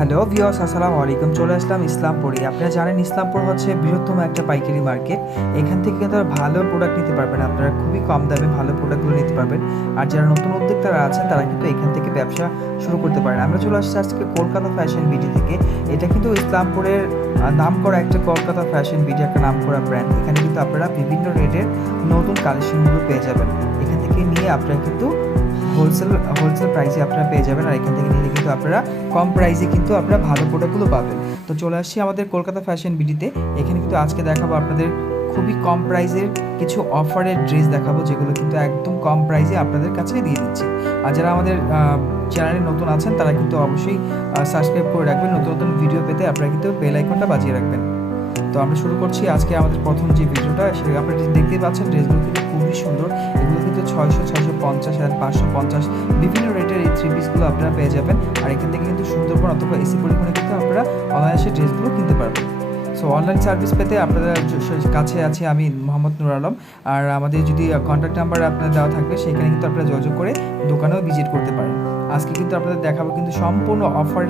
Hello viewers, আসসালামু আলাইকুম। চলে আসলাম ইসলামপুরে। আপনারা জানেন ইসলামপুর হচ্ছে বৃহত্তম একটা পাইকারি মার্কেট। এখান থেকে কিন্তু ভালো প্রোডাক্ট নিতে পারবেন, আপনারা খুবই কম দামে ভালো প্রোডাক্টগুলো নিতে পারবেন। আর যারা নতুন উদ্যোক্তারা আছেন তারা কিন্তু এখান থেকে ব্যবসা শুরু করতে পারেন। আমরা চলে আসছি আজকে কলকাতা ফ্যাশন বিডি থেকে। এটা কিন্তু ইসলামপুরের নামকরা একটা কলকাতা ফ্যাশন বিডি একটা নামকরা ব্র্যান্ড। এখানে কিন্তু আপনারা বিভিন্ন রেটের নতুন কালেকশনগুলো পেয়ে যাবেন। এখান থেকে নিয়ে আপনারা কিন্তু হোলসেল প্রাইসে আপনারা পেয়ে যাবেন। আর এখান থেকে নিলে কিন্তু আপনারা কম প্রাইসে কিন্তু আপনারা ভালো প্রোডাক্টগুলো পাবেন। তো চলে আসছি আমাদের কলকাতা ফ্যাশন বিডিতে। এখানে কিন্তু আজকে দেখাবো আপনাদের খুবই কম প্রাইসের কিছু অফারের ড্রেস দেখাবো, যেগুলো কিন্তু একদম কম প্রাইসে আপনাদের কাছে দিয়ে দিচ্ছি। আর যারা আমাদের চ্যানেলে নতুন আছেন তারা কিন্তু অবশ্যই সাবস্ক্রাইব করে রাখবেন। নতুন নতুন ভিডিও পেতে আপনারা কিন্তু বেল আইকনটা বাজিয়ে রাখবেন। তো আমরা শুরু করছি আজকে আমাদের প্রথম যে ভিডিওটা, সেটা আপনারা দেখতেই পাচ্ছেন। ড্রেসগুলো কিন্তু খুবই সুন্দর। এগুলো কিন্তু 600, 650 আর 550 বিভিন্ন রেটের এই থ্রি পিসগুলো আপনারা পেয়ে যাবেন। আর এখান থেকে কিন্তু সুন্দরবন অথবা এসি পরিবহনে কিন্তু আপনারা অনায়াসে ড্রেসগুলো কিনতে পারবেন। সো অনলাইন সার্ভিস পেতে আপনাদের কাছে আছি আমি মোহাম্মদ নুর আলম। আর আমাদের যদি কন্ট্যাক্ট নাম্বার আপনার দেওয়া থাকবে, সেখানে কিন্তু আপনারা যোগাযোগ করে দোকানেও ভিজিট করতে পারেন। আজকে কিন্তু আপনাদের দেখাবো কিন্তু সম্পূর্ণ অফার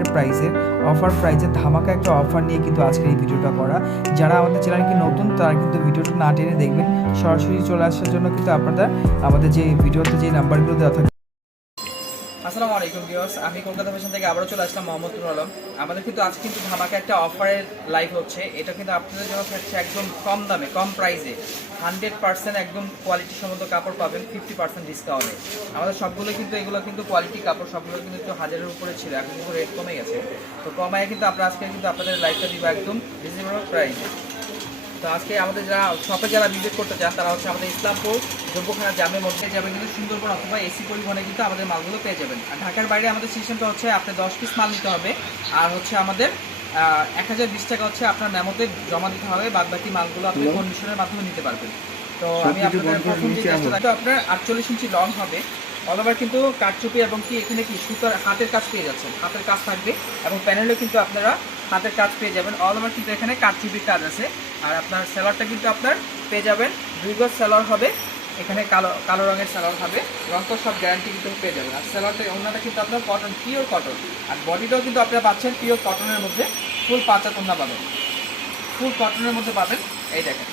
প্রাইসে ধামাকা একটা অফার নিয়ে কিন্তু আজকের এই ভিডিওটা করা। যারা আমাদের চ্যানেলকে নতুন তারা কিন্তু ভিডিওটা না টেনে দেখবেন, সরাসরি চলে আসার জন্য কিন্তু আপনারা আমাদের যে ভিডিওতে যে নাম্বারগুলো দেওয়া থাকে। আসসালামু আলাইকুম ভিউয়ার্স, আমি কলকাতা ফ্যাশন থেকে আবারও চলে আসলাম মোহাম্মদ নুর আলম। আমাদের কিন্তু আজকে কিন্তু ধামাকা একটা অফারের লাইভ হচ্ছে। এটা কিন্তু আপনাদের জন্য থাকছে একদম কম দামে, কম প্রাইসে 100% একদম কোয়ালিটি সম্মত কাপড় পাবেন 50% ডিসকাউন্টে। আমাদের সবগুলো কিন্তু এগুলো কিন্তু কোয়ালিটি কাপড়, সবগুলো কিন্তু একটু হাজারের উপরে ছিল, এখন কিন্তু রেট কমে গেছে। তো কমায় কিন্তু আমরা আজকে কিন্তু আপনাদের লাইভটা দিব একদম রিজনেবল প্রাইসে। তো আজকে আমাদের যারা ভিজিট করতে চান তারা হচ্ছে আমাদের ইসলামপুর যোগ্যখানা জামের মধ্যে যাবেন, কিন্তু সুন্দরবন অথবা এসি পরিবহনে কিন্তু আমাদের মালগুলো পেয়ে যাবেন। আর ঢাকার বাইরে আমাদের সিস্টেমটা হচ্ছে আপনি 10 পিস মাল নিতে হবে, আর হচ্ছে আমাদের 1020 টাকা হচ্ছে আপনার মেমোতে জমা দিতে হবে। বাদ বাকি মালগুলো আপনি কন্ডিশনের মাধ্যমে নিতে পারবেন। তো আমি আপনাদের প্রথম যে চেষ্টা, আপনার 48 ইঞ্চি লং হবে। অল ওভার কিন্তু কাঠচুপি এবং কি এখানে কি সুতার হাতের কাজ পেয়ে যাচ্ছেন, হাতের কাজ থাকবে এবং প্যানেলেও কিন্তু আপনারা হাতের কাজ পেয়ে যাবেন। অল ওভার কিন্তু এখানে কাঠচুপির কাজ আছে। আর আপনার সেলারটা কিন্তু আপনার পেয়ে যাবেন 2 গজ সেলার হবে। এখানে কালো রঙের সেলার হবে, রং তো সব গ্যারান্টি কিন্তু পেয়ে যাবেন। আর সেলারটা ওনাটা কিন্তু আপনার কটন, পিওর কটন। আর বডিটাও কিন্তু আপনারা পাচ্ছেন পিওর কটনের মধ্যে, ফুল পাঁচা তোমরা পাবেন, ফুল কটনের মধ্যে পাবেন। এই দেখেন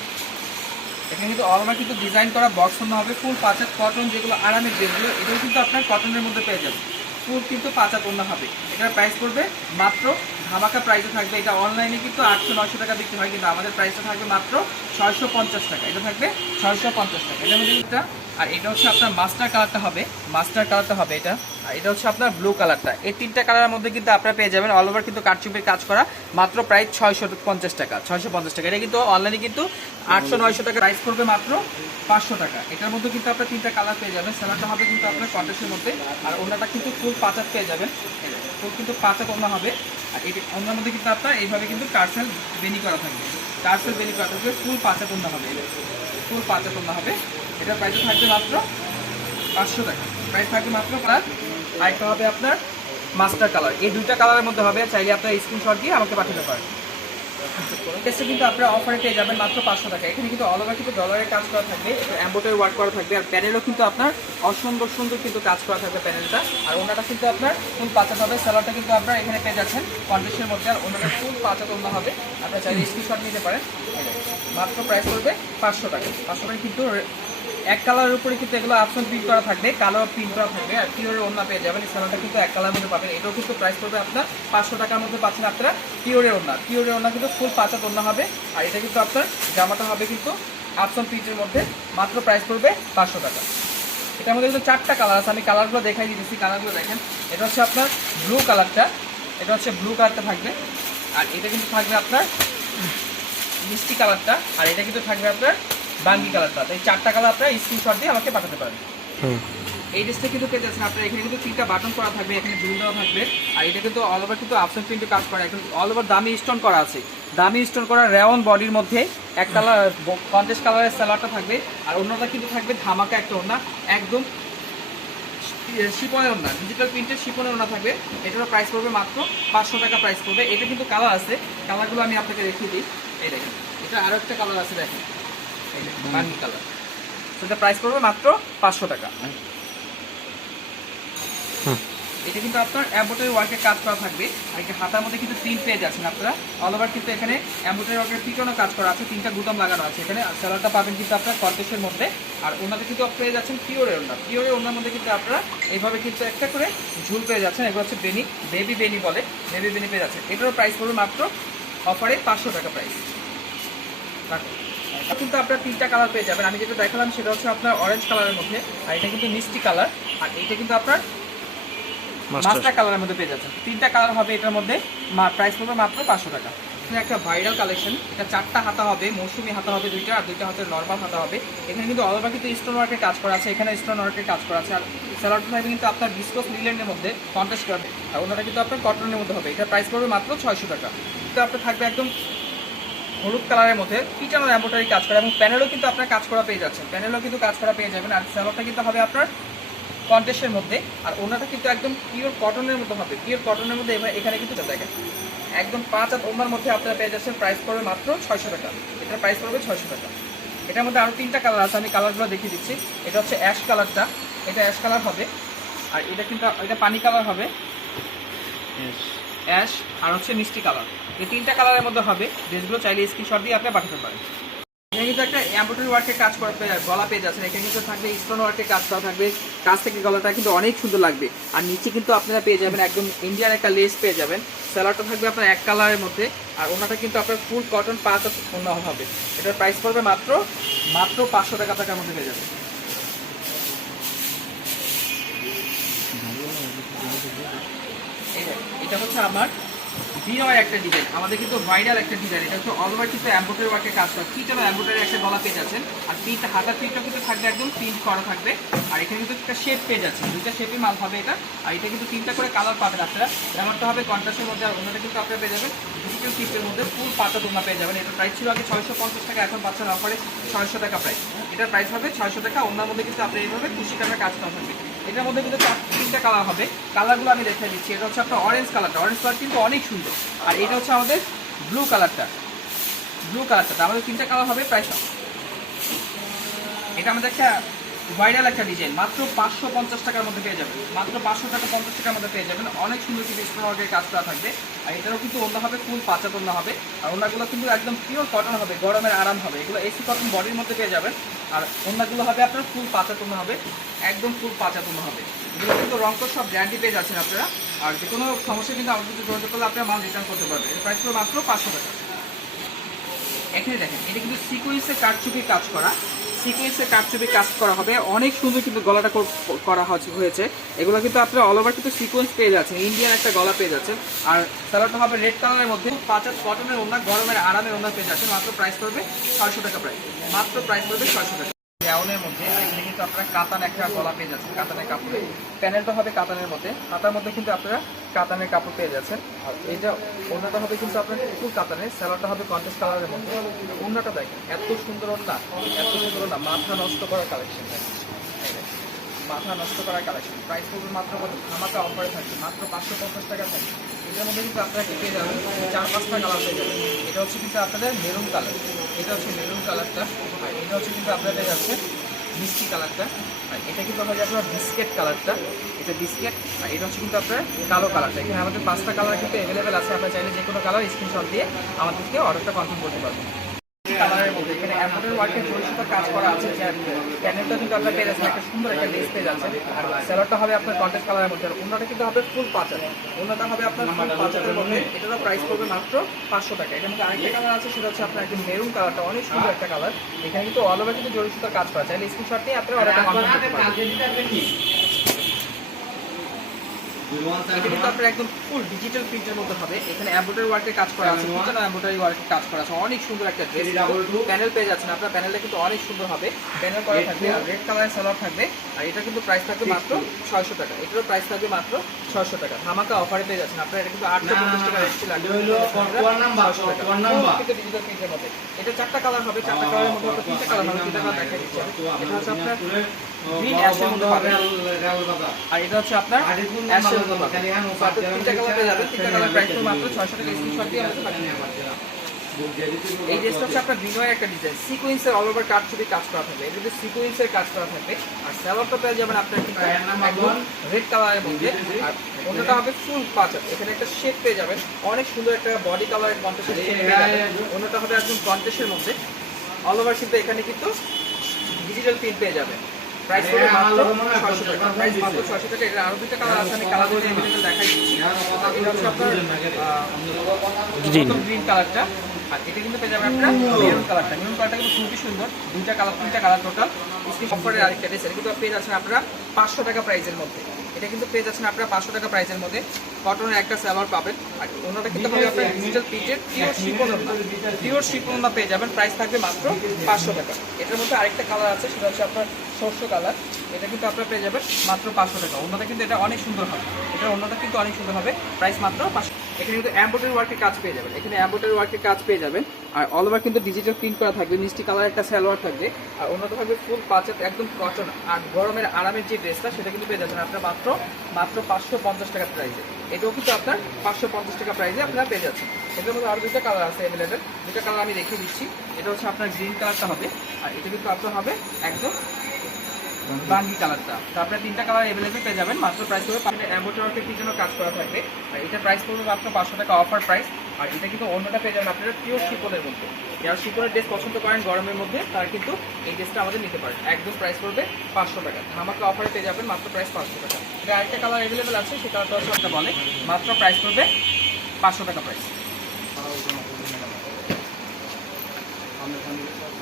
এখানে কিন্তু অল ওভার কিন্তু ডিজাইন করা বক্স ওড়না হবে, ফুল পাঁচা কটন, যেগুলো আরামের ড্রেসগুলো এটাও কিন্তু আপনার কটনের মধ্যে পেয়ে যাবেন। ফুল কিন্তু পাঁচা ওড়না হবে। এটার প্রাইস পড়বে মাত্র ধামাকা প্রাইসে থাকবে। এটা অনলাইনে কিন্তু 800-900 টাকা বিক্রি হয়, কিন্তু আমাদের প্রাইসটা থাকবে মাত্র 650 টাকা। এটা থাকবে 650 টাকা। এটার মধ্যে একটা, আর এটা হচ্ছে আপনার মাস্টার কালারটা হবে এটা। আর এটা হচ্ছে আপনার ব্লু কালারটা। এই তিনটা কালারের মধ্যে কিন্তু আপনারা পেয়ে যাবেন অল ওভার কিন্তু কাঠচুপির কাজ করা, মাত্র প্রাইস 650 টাকা। এটা কিন্তু অনলাইনে কিন্তু 800-900 টাকা, প্রাইস করবে মাত্র 500 টাকা। এটার মধ্যে কিন্তু আপনার তিনটা কালার পেয়ে যাবেন। সেলারটা হবে কিন্তু আপনার কন্ট্রাস্টের মধ্যে, আর ওনাটা কিন্তু ফুল পাঁচাত পেয়ে যাবেন। ফুল কিন্তু পাঁচাত ওনা হবে। আর এই ওনার মধ্যে কিন্তু আপনার এইভাবে কিন্তু টার্সেল বেনি করা থাকবে, ফুল পাঁচাত ওনা হবে, ফুল পাঁচাত ওনা হবে। এটার প্রাইস থাকবে মাত্র 500 টাকা। প্রাইস থাকবে মাত্র কালার। আরেকটা হবে আপনার মাস্টার কালার। এই দুইটা কালারের মধ্যে হবে। চাইলে আপনার স্ক্রিনশট দিয়ে আমাকে পাঠাতে পারেন। টেস্টে কিন্তু আপনারা অফারে পেয়ে যাবেন মাত্র 500 টাকা। এখানে কিন্তু অল ওভার কিন্তু ডলারের কাজ করা থাকবে, এমব্রয়ডারি ওয়ার্ক করা থাকবে। আর প্যানেলও কিন্তু আপনার অসুন্দর সুন্দর কিন্তু কাজ করা থাকবে প্যানেলটা। আর ওনাটা কিন্তু আপনার ফুল পাঁচাত হবে। সেলারটা কিন্তু আপনার এখানে পেয়ে যাচ্ছেন কন্ট্রাস্টের মধ্যে, আর ওনাটা ফুল পাঁচাত ওনা হবে। আপনারা চাইলে স্ক্রিনশট নিতে পারেন। মাত্র প্রাইস করবে 500 টাকা। 500 টাকা কিন্তু এক কালারের উপরে কিন্তু এগুলো অপশন প্রিন্ট করা থাকবে, কালো প্রিন্ট করা থাকবে। আর পিওরের ওড়না পেয়ে যাবেন। এই সালোয়ারটা কিন্তু এক কালারের মধ্যে পাবেন। এটাও কিন্তু প্রাইস করবে আপনার 500 টাকার মধ্যে পাচ্ছেন আপনারা পিওরের ওড়না কিন্তু ফুল পাঁচাত ওড়না হবে। আর এটা কিন্তু আপনার জামাটা হবে কিন্তু অপশন প্রিন্টের মধ্যে, মাত্র প্রাইস করবে 500 টাকা। এটার মধ্যে কিন্তু 4টা কালার আছে, আমি কালারগুলো দেখাই দিচ্ছি। কালারগুলো দেখেন, এটা হচ্ছে আপনার ব্লু কালারটা থাকবে। আর এটা কিন্তু থাকবে আপনার মিষ্টি কালারটা, আর এটা কিন্তু থাকবে আপনার বাঙ্গি কালারটা। এই 4টা কালার আপনারা স্ক্রিনশট দিয়ে আমাকে পাঠাতে পারেন। এই ড্রেসটা কিন্তু পেয়ে যাচ্ছেন আপনারা। এখানে কিন্তু 3টা বাটন করা থাকবে, এখানে ব্লু দেওয়া থাকবে। আর এটা কিন্তু অল ওভার কিন্তু অপশন প্রিন্টে কাজ করা, এখন অল ওভার দামি স্টোন করা আছে। দামি স্টোন করা রেওন বডির মধ্যে এক কালার কন্ট্রাস্ট কালারের সালোয়ারটা থাকবে। আর অন্যটা কিন্তু থাকবে ধামাকা একটা ওড়না, একদম শিপনের ওড়না, ডিজিটাল প্রিন্টের শিপনের ওড়না থাকবে। এটারও প্রাইস পড়বে মাত্র 500 টাকা প্রাইস পড়বে। এটা কিন্তু কালার আছে, কালারগুলো আমি আপনাকে দেখিয়ে দিই। এই দেখেন, এটা আরও একটা কালার আছে, দেখেন এই দেখেন বাঙ্গি কালার। সেটা প্রাইস পড়বে মাত্র 500 টাকা। এটা কিন্তু আপনার এমব্রয়ডারি ওয়ার্কের কাজ করা থাকবে। আর এটা হাতার মধ্যে কিন্তু প্রিন্ট পেয়ে যাচ্ছেন আপনারা অল ওভার, কিন্তু এখানে এমব্রয়ডারি ওয়ার্কের পিটনও কাজ করা আছে, 3টা গুদাম লাগানো আছে এখানে। আর সেলারটা পাবেন কিন্তু আপনার কন্টেস্টের মধ্যে। আর ওনাতে কিন্তু পেয়ে যাচ্ছেন পিওরের ওনা, পিওরের ওনার মধ্যে কিন্তু আপনারা এইভাবে কিন্তু একটা করে ঝুল পেয়ে যাচ্ছেন। এগুলো হচ্ছে বেনি, বেবি বেনি বলে, বেবি বেনি পেয়ে যাচ্ছেন। এটারও প্রাইস পড়বে মাত্র অফারে 500 টাকা প্রাইস। কিন্তু আপনার 3টা কালার পেয়ে যাবেন। আমি যেটা দেখালাম সেটা হচ্ছে আপনার অরেঞ্জ কালারের মধ্যে, আর এটা কিন্তু মিষ্টি কালার, আর এটা কিন্তু আপনার মাস্টার কালারের মধ্যে পেয়ে যাচ্ছেন। 3টা কালার হবে এটার মধ্যে, প্রাইস পড়বে মাত্র 500 টাকা। এখানে একটা ভাইরাল কালেকশন, এটা 4টা হাতা হবে, মৌসুমি হাতা হবে 2টা, আর 2টা হাতের নর্মাল হাতা হবে। এখানে কিন্তু অল ওভার কিন্তু স্টোন ওয়ার্কের কাজ করা আছে, এখানে স্টোন ওয়ার্কের কাজ করা আছে। আর স্যালোয়ারটা থাকবে কিন্তু আপনার ভিসকস লিলেনের মধ্যে কন্ট্রাস্ট করবে, আর ওনাটা কিন্তু আপনার কটনের মধ্যে হবে। এটা প্রাইস পড়বে মাত্র 600 টাকা। তো আপনার থাকবে একদম হলুদ কালারের মধ্যে পিটানো এমব্রয়ডারি কাজ করা, এবং প্যানেলও কিন্তু আপনার কাজ করা পেয়ে যাচ্ছেন, প্যানেলও কিন্তু কাজ করা পেয়ে যাবেন। আর স্যালোয়ারটা কিন্তু হবে আপনার কন্ট্রাস্টের মধ্যে, আর ওনাটা কিন্তু একদম পিওর কটনের মধ্যে হবে, পিওর কটনের মধ্যে। এখানে কিন্তু দেখেন একদম 5 হাত ওনার মধ্যে আপনারা পেয়ে যাচ্ছেন। প্রাইস পড়বে মাত্র 600 টাকা। এটার প্রাইস পড়বে 600 টাকা। এটার মধ্যে আরও 3টা কালার আছে, আমি কালারগুলো দেখিয়ে দিচ্ছি। এটা হচ্ছে অ্যাশ কালারটা, এটা অ্যাশ কালার হবে। আর এটা কিন্তু এটা পানি কালার হবে, অ্যাশ, আর হচ্ছে মিষ্টি কালার। এই 3টা কালারের মধ্যে হবে। ড্রেসগুলো চাইলে স্ক্রিনশট দিয়ে আপনি পাঠাতে পারেন। এখানে কিন্তু একটা এমব্রয়ডারি ওয়ার্কের কাজ করা গলা পেয়ে যাচ্ছেন। এখানে কিন্তু থাকবে স্টোন ওয়ার্কের কাজ করা থাকবে, কাছ থেকে গলাটা কিন্তু অনেক সুন্দর লাগবে। আর নিচে কিন্তু আপনারা পেয়ে যাবেন একদম ইন্ডিয়ান একটা লেস পেয়ে যাবেন। স্যালাডটা থাকবে আপনার এক কালারের মধ্যে, আর ওনাটা কিন্তু আপনার ফুল কটন 5 ওনা হবে। এটার প্রাইস পড়বে মাত্র 500 টাকা টাকার মধ্যে পেয়ে যাবেন। এটা হচ্ছে আমার বিনয়ের একটা ডিজাইন, আমাদের কিন্তু ভাইরাল একটা ডিজাইন। এটা হচ্ছে অল ওভার কিন্তু এমব্রয়ডারি ওয়ার্কের কাজ করা, পিটানো এমব্রয়ডারি একটা গলা পেয়ে যাচ্ছেন। আর প্রিন্ট হাতার প্রিন্টটা কিন্তু থাকবে একদম প্রিন্ট করা থাকবে। আর এখানে কিন্তু একটা শেপ পেয়ে যাচ্ছে, 2টা শেপে মাল হবে এটা। আর এটা কিন্তু 3টা করে কালার পাবেন আপনারা। এমনটা হবে কন্ট্রাস্টের মধ্যে, আর অন্যটা কিন্তু আপনারা পেয়ে যাবেন ডিজিটাল টিপের মধ্যে ফুল পাতা তোমরা পেয়ে যাবেন। এটার প্রাইস ছিল আগে 650 টাকা, এখন পাচ্ছেন অফারে 600 টাকা প্রাইস। এটার প্রাইস হবে 600 টাকা। অন্যের মধ্যে কিন্তু আপনি এইভাবে খুশি কালার কাজ করা থাকবে। এটার মধ্যে কিন্তু 3টা কালার হবে, কালারগুলো আমি দেখিয়ে দিচ্ছি। এটা হচ্ছে আপনার অরেঞ্জ কালারটা, অরেঞ্জ কালার কিন্তু অনেক সুন্দর। আর এটা হচ্ছে আমাদের ব্লু কালারটা, ব্লু কালারটা। আমাদের 3টা কালার হবে। প্রাইস এটা আমাদের একটা ভাইরাল একটা ডিজাইন, মাত্র 550 টাকার মধ্যে পেয়ে যাবেন, মাত্র 500 টাকা 50 টাকার মধ্যে পেয়ে যাবেন। অনেক সুন্দর কিন্তু স্টোন ওয়ার্কের কাজ করা থাকবে। আর এটারও কিন্তু ওনা হবে ফুল পাঁচা ওনা হবে। আর ওনাগুলো কিন্তু একদম পিওর কটন হবে, গরমের আরাম হবে। এগুলো এসি কটন বডির মধ্যে পেয়ে যাবেন। আর ওনাগুলো হবে আপনার ফুল পাঁচা ওনা হবে, একদম ফুল পাঁচা ওনা হবে। এগুলো কিন্তু রংকর সব গ্যারান্টি পেয়ে যাচ্ছেন আপনারা। আর যে কোনো সমস্যা কিন্তু আমাদের যদি যোগাযোগ করলে আপনারা মাল রিটার্ন করতে পারবেন। এর প্রাইস পড়বে মাত্র 500 টাকা। এখানে দেখেন এটা কিন্তু সিকোয়েন্সের কারচুপি কাজ করা, সিকোয়েন্সের কারচুপি কাজ করা হবে। অনেক সুন্দর কিন্তু গলাটা করা হয়েছে। এগুলো কিন্তু আপনারা অল ওভার কিন্তু সিকোয়েন্স পেয়ে যাচ্ছেন, ইন্ডিয়ান একটা গলা পেয়ে যাচ্ছেন। আর সালোয়ারটা হবে রেড কালারের মধ্যে, 5 কটনের ওনা, গরমের আরামের ওনা পেয়ে যাচ্ছেন। মাত্র প্রাইস পড়বে 600 টাকা প্রাইস, মাত্র প্রাইস পড়বে 600 টাকা। গাউনের মধ্যে এখানে কিন্তু আপনারা কাতান একটা গলা পেয়ে যাচ্ছেন, কাতানের কাপড়ে। প্যানেলটা হবে কাতানের মধ্যে, হাতার মধ্যে কিন্তু আপনারা কাতানের কাপড় পেয়ে যাচ্ছেন। আর এইটা ওড়নাটা হবে কিন্তু আপনার ফুল কাতানের, স্যালোয়ারটা হবে কন্ট্রাস্ট কালারের মধ্যে। ওড়নাটা দেখেন এত সুন্দর ওড়না, এত সুন্দর ওড়না, মাথা নষ্ট করার কালেকশন, মাথা নষ্ট করার কালেকশন। প্রাইস পড়বে মাত্র কত, ধামাকা অফারে থাকবে মাত্র 550 টাকা থাকবে। এটার মধ্যে কিন্তু আপনারা পেয়ে যাবেন 4-5টা কালার পেয়ে যাবেন। এটা হচ্ছে কিন্তু আপনাদের মেরুন কালার, এটা হচ্ছে মেরুন কালারটা। আর এটা হচ্ছে কিন্তু আপনারা পেয়ে যাচ্ছে মিষ্টি কালারটা। আর এটা কিন্তু হয়ে যাবে আপনার বিস্কেট কালারটা, এটা বিস্কেট। আর এটা হচ্ছে কিন্তু আপনার কালো কালারটা। এখানে আমাদের 5টা কালার কিন্তু অ্যাভেলেবেল আছে, আপনারা চাইলে যে কোনো কালার স্ক্রিনশট দিয়ে আমাদেরকে অর্ডারটা কনফার্ম করতে পারবেন। কালারের মধ্যে এখানে এমব্রয়ডারি ওয়ার্কের জড়িত কাজ করা আছে। প্যানেলটা কিন্তু আপনার পেয়ে যাচ্ছেন একটা সুন্দর একটা লেস পেয়ে যাচ্ছেন। আর স্যালোয়ারটা হবে আপনার কন্ট্রাস্ট কালারের মধ্যে, আর ওনাটা কিন্তু হবে ফুল পাঁচা, ওনাটা হবে আপনার ফুল পাঁচাতের মধ্যে। এটারও প্রাইস পড়বে মাত্র 500 টাকা। এটার মধ্যে আরেকটা কালার আছে, সেটা হচ্ছে আপনার একদম মেরুন কালারটা, অনেক সুন্দর একটা কালার। এখানে কিন্তু অল ওভার কিন্তু জড়িত কাজ করা, চাইলে স্ক্রিনশট নিয়ে আপনারা অর্ডারটা কনফার্ম করতে পারবেন। এটা কিন্তু আপনার একদম ফুল ডিজিটাল প্রিন্টের মধ্যে হবে। এখানে এমব্রয়ডারি ওয়ার্কের কাজ করা আছে, পিছনে এমব্রয়ডারি ওয়ার্কের কাজ করা আছে। অনেক সুন্দর একটা ড্রেস, প্যানেল পেয়ে যাচ্ছেন আপনার। প্যানেলটা কিন্তু অনেক সুন্দর হবে, প্যানেল করা থাকবে। আর রেড কালারের সালোয়ার থাকবে। আর এটা কিন্তু প্রাইস থাকবে মাত্র 600 টাকা। এটারও প্রাইস থাকবে মাত্র 600 টাকা, ধামাকা অফারে পেয়ে যাচ্ছেন আপনারা। এটা কিন্তু 850 টাকা রেজিস্ট্রি লাগবে, কিন্তু ডিজিটাল প্রিন্টের মধ্যে। এটা 4টা কালার হবে, 4টা কালারের মধ্যে আপনার 3টা কালার হবে, 3টা কালার দেখাই দিচ্ছি। এটা হচ্ছে আপনার গ্রিন অ্যাশের মধ্যে পাবেন, আর এটা হচ্ছে আপনার অ্যাশের মধ্যে পাবেন। 3টা কালার পেয়ে যাবেন, 3টা কালার প্রাইস মাত্র 600 টাকা। স্ক্রিনশট দিয়ে আমাদের পাঠিয়ে দেবেন। এই ড্রেসটা হচ্ছে আপনার বিনয়ের একটা ডিজাইন, সিকোয়েন্সের অল ওভার কাজ ছবি কাজ করা থাকবে, এটা কিন্তু সিকোয়েন্সের কাজ করা থাকবে। আর সালোয়ারটা পেয়ে যাবেন আপনার কিন্তু একদম রেড কালারের মধ্যে, আর অন্যটা হবে ফুল পাঁচার। এখানে একটা শেড পেয়ে যাবেন, অনেক সুন্দর একটা বডি কালারের কন্ট্রাস্টের শেড পেয়ে যাবেন। অন্যটা হবে একদম কন্ট্রাস্টের মধ্যে, অল ওভার কিন্তু এখানে কিন্তু ডিজিটাল প্রিন্ট পেয়ে যাবেন। প্রাইস হলো মাত্র 600 টাকা, প্রাইস মাত্র 600 টাকা। এর আরো দুটো কালার আছে, আমি কালারগুলো अवेलेबल দেখাই দিচ্ছি। এটা হচ্ছে আপনার গ্রিন কালারটা, আর এটা কিন্তু পেয়ে যাবেন আপনারা মেরুন কালারটা। মেরুন কালারটা কিন্তু খুবই সুন্দর, দুইটা কালার, তিনটা কালার টোটাল। স্ক্রিন অফারের আরেকটা ড্রেস, এটা কিন্তু পেয়ে যাচ্ছেন আপনারা 500 টাকা প্রাইসের মধ্যে। এটা কিন্তু পেয়ে যাচ্ছেন আপনারা 500 টাকা প্রাইসের মধ্যে। কটনের একটা সালোয়ার পাবেন, আর ওনাটা কিন্তু হবে আপনার ডিজিটাল প্রিন্টেড পিওর শিফন ওড়না, পিওর শিফন ওড়না পেয়ে যাবেন। প্রাইস থাকবে মাত্র 500 টাকা। এটার মধ্যে আরেকটা কালার আছে, সেটা হচ্ছে আপনার শস্য কালার। এটা কিন্তু আপনারা পেয়ে যাবেন মাত্র 500 টাকা। ওনাটা কিন্তু এটা অনেক সুন্দর হবে, এটা ওনাটা কিন্তু অনেক সুন্দর হবে। প্রাইস মাত্র 500। এখানে কিন্তু এমব্রয়ডারি ওয়ার্কের কাজ পেয়ে যাবেন, এখানে এমব্রয়ডারি ওয়ার্কের কাজ পেয়ে যাবেন। আর অল ওভার কিন্তু ডিজিটাল প্রিন্ট করা থাকবে, মিষ্টি কালার একটা সালোয়ার থাকবে, আর অন্যটা থাকবে ফুল পাঁচাত একদম কটন। আর গরমের আরামের যে ড্রেসটা, সেটা কিন্তু পেয়ে যাচ্ছেন আপনারা মাত্র 550 টাকা প্রাইসে। এটাও কিন্তু আপনার 550 টাকা প্রাইসে আপনারা পেয়ে যাচ্ছেন। এটার মধ্যে আরও দুটো কালার আছে অ্যাভেলেবেল, দুটো কালার আমি দেখিয়ে দিচ্ছি। এটা হচ্ছে আপনার গ্রিন কালারটা হবে, আর এটা কিন্তু আপনার হবে একদম বাঙ্গি কালারটা। তো আপনার তিনটা কালার অ্যাভেলেবেল পেয়ে যাবেন। মাত্র প্রাইস হবে এমব্রয়ডারি কি জন্য কাজ করা থাকবে, আর এটা প্রাইস পড়বে মাত্র 500 টাকা অফার প্রাইস। আর এটা কিন্তু অন্যটা পেয়ে যাবেন আপনারা পিওর শিপনের মধ্যে। যারা শিপনের ড্রেস পছন্দ করেন গরমের মধ্যে, তারা কিন্তু এই ড্রেসটা আমাদের নিতে পারেন। একদম প্রাইস পড়বে 500 টাকা, আমাকে অফারে পেয়ে যাবেন মাত্র প্রাইস 500 টাকা। এটা আরেকটা কালার অ্যাভেলেবেল আছে, সেই কালারটা হচ্ছে আপনার বলে মাত্র প্রাইস পড়বে 500 টাকা প্রাইস।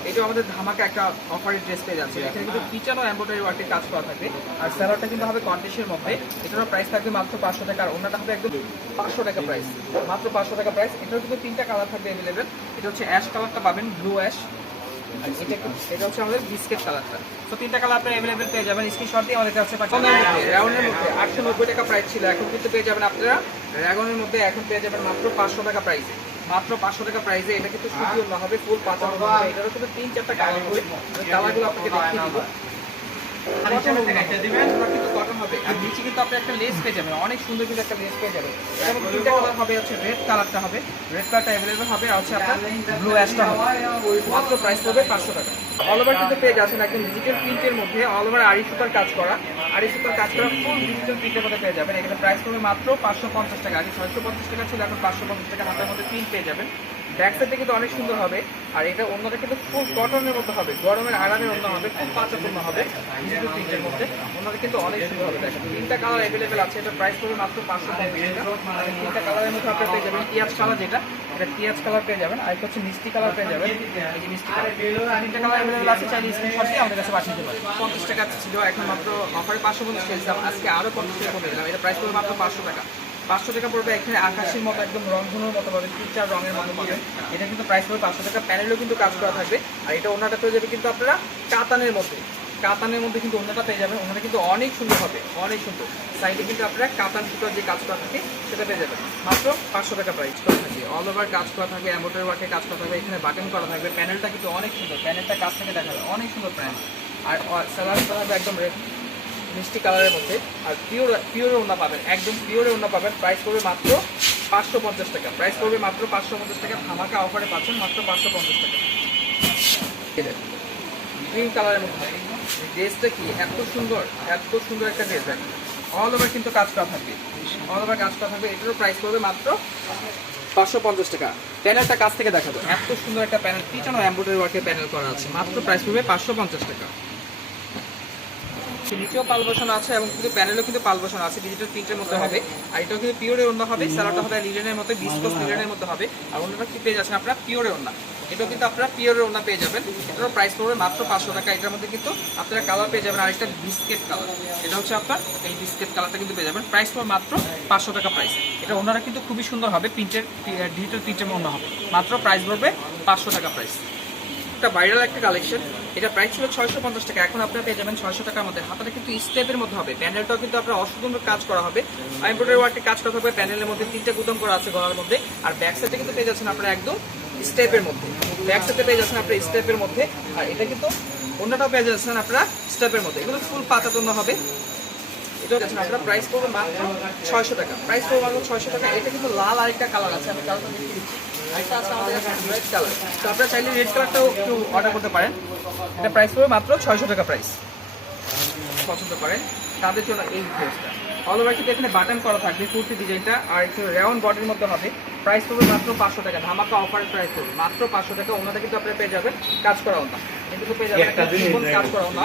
এটা আমাদের ধামাকা একটা অফারের ড্রেস পেয়ে যাচ্ছে। এখানে কিন্তু কিচেন ও এমব্রয়ডারি ওয়ার্কের কাজ করা থাকবে, আর সালোয়ারটা কিন্তু হবে কন্ট্রাস্টের মধ্যে। এটারও প্রাইস থাকবে মাত্র 500 টাকা, আর অন্যটা হবে একদম 500 টাকা প্রাইস, মাত্র 500 টাকা প্রাইস। এটাও কিন্তু তিনটা কালার থাকবে অ্যাভেলেবেল। এটা হচ্ছে অ্যাশ কালারটা পাবেন, ব্লু অ্যাশ, এটা হচ্ছে আমাদের বিস্কিট কালারটা। তো তিনটা কালার আপনি অ্যাভেলেবেল পেয়ে যাবেন। স্ক্রিনশট দিয়ে আমাদের কাছে পাঠাবেন। রাউন্ডের মধ্যে 890 টাকা প্রাইস ছিল, এখন কিন্তু পেয়ে যাবেন আপনারা ড্রাগনের মধ্যে, এখন পেয়ে যাবেন মাত্র 500 টাকা প্রাইসে, মাত্র 500 টাকা প্রাইসে। এটা কিন্তু সুতি ওড়না হবে, ফুল পাতা হবে। এটারও কিন্তু 3-4টা কালার হবে, কালারগুলো আপনাকে দেখিয়ে দিব। কটন হবে, আর নিচে কিন্তু আপনি একটা লেস পেয়ে যাবেন, অনেক সুন্দর কিন্তু একটা লেস পেয়ে যাবেন। এটা তিনটা কালার হবে, হচ্ছে রেড কালারটা হবে, রেড কালারটা অ্যাভেলেবেল হবে, আর হচ্ছে আপনার ব্লু অ্যাশটা হবে। মাত্র প্রাইস পড়বে 500 টাকা। অল ওভার কিন্তু পেয়ে যাচ্ছেন একদম ডিজিটাল প্রিন্টের মধ্যে, অল ওভার আড়ি সুতার কাজ করা, আড়ি সুতার কাজ করা ফুল ডিজিটাল প্রিন্টের মধ্যে পেয়ে যাবেন। এখানে প্রাইস পড়বে মাত্র 550 টাকা। আগে 650 টাকা ছিল, এখন 550 টাকা হাতের মধ্যে প্রিন্ট পেয়ে যাবেন। ব্যাক সাইডটা কিন্তু অনেক সুন্দর হবে, আর এটা অন্যটা কিন্তু ফুল কটনের মধ্যে হবে, গরমের আরামের অন্য হবে, ফুল পাঁচাপূর্ণ হবে ডিজিটাল প্রিন্টের মধ্যে। অন্যটা কিন্তু অনেক সুন্দর হবে। দেখেন তিনটা কালার অ্যাভেলেবেল আছে, এটা প্রাইস পড়বে মাত্র 550 টাকা। আর তিনটা কালারের মধ্যে আপনি পেয়ে যাবেন পিঁয়াজ কালার, যেটা এটা পিঁয়াজ কালার পেয়ে যাবেন, আর একটা হচ্ছে মিষ্টি কালার পেয়ে যাবেন। এই যে মিষ্টি কালার, তিনটা কালার অ্যাভেলেবেল আছে, চাইলে স্ক্রিনশট দিয়ে আমাদের কাছে পাঠিয়ে দিতে পারেন। 50 টাকা ছিল, এখন মাত্র অফারে 550 টাকা, আজকে আরও 50 টাকা করে দিলাম। এটা প্রাইস পড়বে মাত্র 500 টাকা। 500 টাকা পড়বে। এখানে আকাশের মতো একদম রংধনুর মতো পাবেন, 3-4 রঙের মতো পাবেন। এটা কিন্তু প্রাইস পড়বে 500 টাকা। প্যানেলও কিন্তু কাজ করা থাকবে, আর এটা ওনাটা পেয়ে যাবে কিন্তু আপনারা কাতানের মধ্যে, কাতানের মধ্যে কিন্তু ওনাটা পেয়ে যাবেন। ওনাটা কিন্তু অনেক সুন্দর হবে, অনেক সুন্দর। সাইডে কিন্তু আপনারা কাতান সুতার যে কাজ করা থাকে সেটা পেয়ে যাবেন মাত্র 500 টাকা প্রাইস করা থাকে। অল ওভার কাজ করা থাকবে, এমব্রয়ডারি ওয়ার্কের কাজ করা থাকবে, এখানে বাটন করা থাকবে। প্যানেলটা কিন্তু অনেক সুন্দর, প্যানেলটা কাছ থেকে দেখা যায়, অনেক সুন্দর প্যানেল। আর সালোয়ারটা হবে একদম রেড মিষ্টি কালারের মধ্যে, আর পিওর ওড়না পাবেন, একদম পিওর ওড়না পাবেন। প্রাইস পড়বে মাত্র 550 টাকা, প্রাইস পড়বে মাত্র 550 টাকা। ধামাকা অফারে পাচ্ছেন মাত্র 550 টাকা। গ্রিন কালারের মধ্যে ড্রেসটা কি এত সুন্দর, এত সুন্দর একটা ড্রেস। দেখেন অল ওভার কিন্তু কাজ করা থাকবে, অল ওভার কাজ করা থাকবে। এটারও প্রাইস পড়বে মাত্র 550 টাকা। প্যানেলটা কাছ থেকে দেখাবো, এত সুন্দর একটা প্যানেল, পিছনে এমব্রয়ডারি ওয়ার্কের প্যানেল করা আছে। মাত্র প্রাইস পড়বে 550 টাকা। নিচেও পাল বসানো আছে, এবং কিন্তু প্যানেলও কিন্তু পাল বসানো আছে, ডিজিটাল প্রিন্টের মধ্যে হবে। আর এটাও কিন্তু পিওরের ওড়না হবে, সালোয়ারটা হবে লিলেনের মধ্যে, বিস্কস লিলেনের মধ্যে হবে। আর ওড়নাটা কি পেয়ে যাচ্ছেন আপনারা পিওরের ওড়না, এটাও কিন্তু আপনারা পিওরের ওড়না পেয়ে যাবেন। এটারও প্রাইস পড়বে মাত্র 500 টাকা। এটার মধ্যে কিন্তু আপনারা কালার পেয়ে যাবেন, আরেকটা বিস্কেট কালার, এটা হচ্ছে আপনার এই বিস্কেট কালারটা কিন্তু পেয়ে যাবেন। প্রাইস পড়বে মাত্র 500 টাকা প্রাইস। এটা ওড়নাটা কিন্তু খুবই সুন্দর হবে, প্রিন্টের ডিজিটাল প্রিন্টের ওড়না হবে। মাত্র প্রাইস পড়বে 500 টাকা প্রাইস। একটা ভাইরাল একটা কালেকশন, এটা প্রাইস ছিল 650 টাকা, এখন আপনারা পেয়ে যাবেন 600 টাকার মধ্যে। হাতাটা কিন্তু স্টেপের মধ্যে হবে, প্যানেলটাও কিন্তু আপনার অসুন্দর কাজ করা হবে, এমব্রয়ডারি ওয়ার্কের কাজ করা হবে। প্যানেলের মধ্যে 3টা গুদাম করা আছে গলার মধ্যে। আর ব্যাক সাইডে কিন্তু পেয়ে যাচ্ছেন আপনারা একদম স্টেপের মধ্যে, ব্যাক সাইডে পেয়ে যাচ্ছেন আপনারা স্টেপের মধ্যে। আর এটা কিন্তু অন্যটাও পেয়ে যাচ্ছেন আপনারা স্টেপের মধ্যে। এগুলো ফুল পাতা তোলা হবে, এটা দেখেন আপনার প্রাইস পড়বে মাত্র 600 টাকা। প্রাইস পড়বে মাত্র 600 টাকা। এটা কিন্তু লাল আরেকটা কালার আছে, আমি কালারটা দেখিয়ে দিচ্ছি। আরেকটা আছে আমাদের রেড কালার, তো আপনারা চাইলে রেড কালারটাও একটু অর্ডার করতে পারেন। এটা প্রাইস পড়বে মাত্র 600 টাকা প্রাইস। পছন্দ করেন তাদের জন্য এই ড্রেসটা অল ওভার কিন্তু এখানে বাটন করা থাকবে কুর্তি ডিজাইনটা, আর একটু রাউন্ড বডির মধ্যে হবে। প্রাইস পড়বে মাত্র 500 টাকা, ধামাকা অফারের প্রাইস পড়বে মাত্র 500 টাকা। ওনাটা কিন্তু আপনারা পেয়ে যাবেন কাজ করা ওনা, কিন্তু পেয়ে যাবেন কাজ করা ওনা,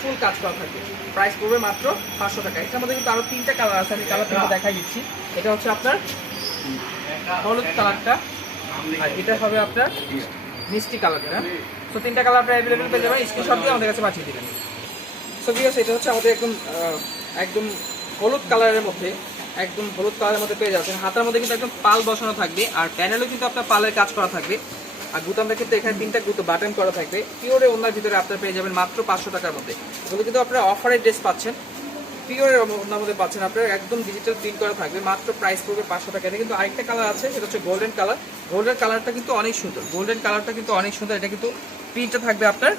ফুল কাজ করা থাকবে। প্রাইস পড়বে মাত্র 500 টাকা। এটার মধ্যে কিন্তু আরো 3টা কালার আছে, আমি কালার কিন্তু দেখাই দিচ্ছি। এটা হচ্ছে আপনার হলুদ কালারটা, আর এটা হবে আপনার মিষ্টি কালারটা। সো 3টা কালার আপনারা অ্যাভেলেবেল পেয়ে যাবেন, স্ক্রিনশট দিয়ে আমাদের কাছে পাঠিয়ে দিবেন। সো ভিউয়ার্স, এটা হচ্ছে আমাদের একদম হলুদ কালারের মধ্যে, একদম হলুদ কালারের মধ্যে পেয়ে যাচ্ছেন। হাতার মধ্যে কিন্তু একদম পাল বসানো থাকবে, আর প্যানেলও কিন্তু আপনার পালের কাজ করা থাকবে। আর গুতামটা কিন্তু এখানে 3টা গুতো বাটন করা থাকবে। পিওরে ওনার ভিতরে আপনারা পেয়ে যাবেন মাত্র 500 টাকার মধ্যে। এগুলো কিন্তু আপনারা অফারের ড্রেস পাচ্ছেন, পিওরের ওনার মধ্যে পাচ্ছেন। আপনারা একদম ডিজিটাল প্রিন্ট করা থাকবে, মাত্র প্রাইস পড়বে 500 টাকা। এটা কিন্তু আরেকটা কালার আছে, সেটা হচ্ছে গোল্ডেন কালার। গোল্ডেন কালারটা কিন্তু অনেক সুন্দর, গোল্ডেন কালারটা কিন্তু অনেক সুন্দর। এটা কিন্তু প্রিন্টটা থাকবে আপনার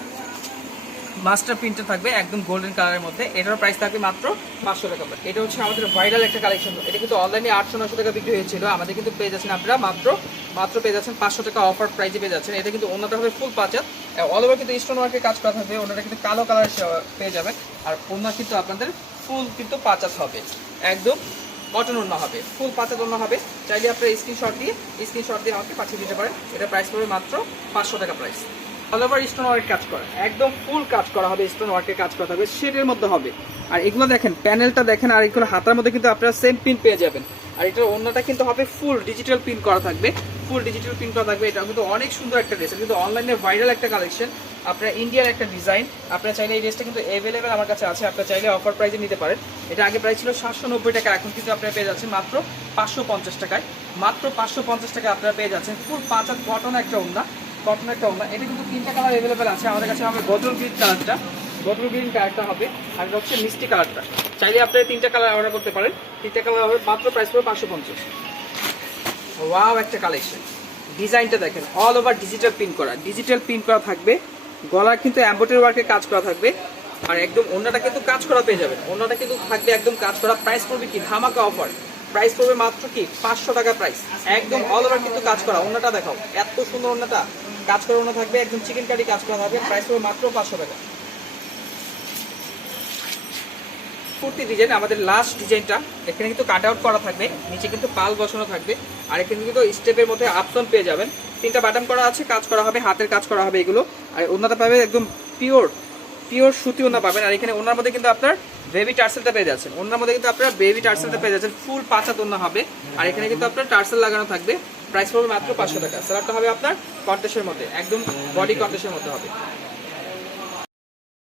মাস্টার প্রিন্টে থাকবে একদম গোল্ডেন কালারের মধ্যে। এটার প্রাইস থাকবে মাত্র 500 টাকা। এটা হচ্ছে আমাদের ভাইরাল একটা কালেকশন, এটা কিন্তু অনলাইনে 800-900 টাকা বিক্রি হয়েছিল, আমাদের কিন্তু পেয়ে যাচ্ছেন আপনারা মাত্র পেয়ে যাচ্ছেন 500 টাকা অফার প্রাইসে পেয়ে যাচ্ছেন। এটা কিন্তু ওনাটা হবে ফুল পাঁচাত, অল ওভার কিন্তু স্টোন ওয়ার্কের কাজ করা থাকবে। ওনাটা কিন্তু কালো কালার পেয়ে যাবেন, আর ওনা কিন্তু আপনাদের ফুল কিন্তু পাঁচাত হবে, একদম কটন ওনা হবে, ফুল পাঁচাত ওনা হবে। চাইলে আপনারা স্ক্রিনশট দিয়ে আমাকে পাঠিয়ে দিতে পারেন। এটা প্রাইস পড়বে মাত্র 500 টাকা price. All over stone work কাজ করা, একদম ফুল কাজ করা হবে, স্টোন ওয়ার্কের কাজ করা হবে, শেডের মধ্যে হবে। আর এগুলো দেখেন, প্যানেলটা দেখেন, আর এগুলো হাতার মধ্যে কিন্তু আপনারা সেম প্রিন্ট পেয়ে যাবেন। আর এটার অন্যটা কিন্তু হবে ফুল ডিজিটাল প্রিন্ট করা থাকবে, ফুল ডিজিটাল প্রিন্ট করা থাকবে। এটা কিন্তু অনেক সুন্দর একটা ড্রেস, কিন্তু অনলাইনে ভাইরাল একটা কালেকশন, আপনার ইন্ডিয়ার একটা ডিজাইন। আপনারা চাইলে এই ড্রেসটা কিন্তু অ্যাভেলেবেল আমার কাছে আছে, আপনারা চাইলে অফার প্রাইসে নিতে পারেন। এটা আগে প্রাইস ছিল 790 টাকা, এখন কিন্তু আপনারা পেয়ে যাচ্ছেন মাত্র 550 টাকায়। মাত্র 550 টাকা আপনারা পেয়ে যাচ্ছেন ফুল পাঁচাত কটন একটা ওড়না, কটন একটা ওড়না। এটা কিন্তু 3টা কালার অ্যাভেলেবেল আছে আমাদের কাছে। হবে বটল গ্রিন কালারটা, বটল গ্রিন কালারটা হবে, আর এটা হচ্ছে মিষ্টি কালারটা। চাইলে আপনারা 3টা কালার অর্ডার করতে পারেন। 3টা কালার হবে, মাত্র প্রাইস পড়বে 550। ওয়াও, একটা কালেকশন, ডিজাইনটা দেখেন, অল ওভার ডিজিটাল প্রিন্ট করা থাকবে। গলার কিন্তু এমব্রয়ডারি ওয়ার্কের কাজ করা থাকবে, আর একদম ওড়নাটা কিন্তু কাজ করা পেয়ে যাবেন। ওড়নাটা কিন্তু থাকবে একদম কাজ করা। প্রাইস পড়বে কি ধামাকা অফার, প্রাইস পড়বে মাত্র কি 500 টাকা প্রাইস। একদম অল ওভার কিন্তু কাজ করা। ওড়নাটা দেখাও, এত সুন্দর ওড়নাটা, কাজ করা ওড়না থাকবে, একদম চিকেন কারি কাজ করা থাকবে। প্রাইস পড়বে মাত্র 500 টাকা। কুর্তি ডিজাইন আমাদের লাস্ট ডিজাইনটা, এখানে কিন্তু কাট আউট করা থাকবে, নিচে কিন্তু পাল বসানো থাকবে, আর এখানে কিন্তু স্টেপের মধ্যে আপসন পেয়ে যাবেন। 3টা বাটন করা আছে, কাজ করা হবে, হাতের কাজ করা হবে এগুলো। আর ওনাটা পাবেন একদম পিওর সুতি ওনা পাবেন। আর এখানে ওনার মধ্যে কিন্তু আপনার বেবি টার্সেলটা পেয়ে যাচ্ছেন, ওনার মধ্যে কিন্তু আপনার বেবি টার্সেলটা পেয়ে যাচ্ছেন, ফুল পাঁচাত ওনা হবে। আর এখানে কিন্তু আপনার টার্সেল লাগানো থাকবে। প্রাইস পড়বে মাত্র 500 টাকা। সালোয়ারটা হবে আপনার কন্ট্রাস্টের মধ্যে, একদম বডি কন্ট্রাস্টের মধ্যে হবে।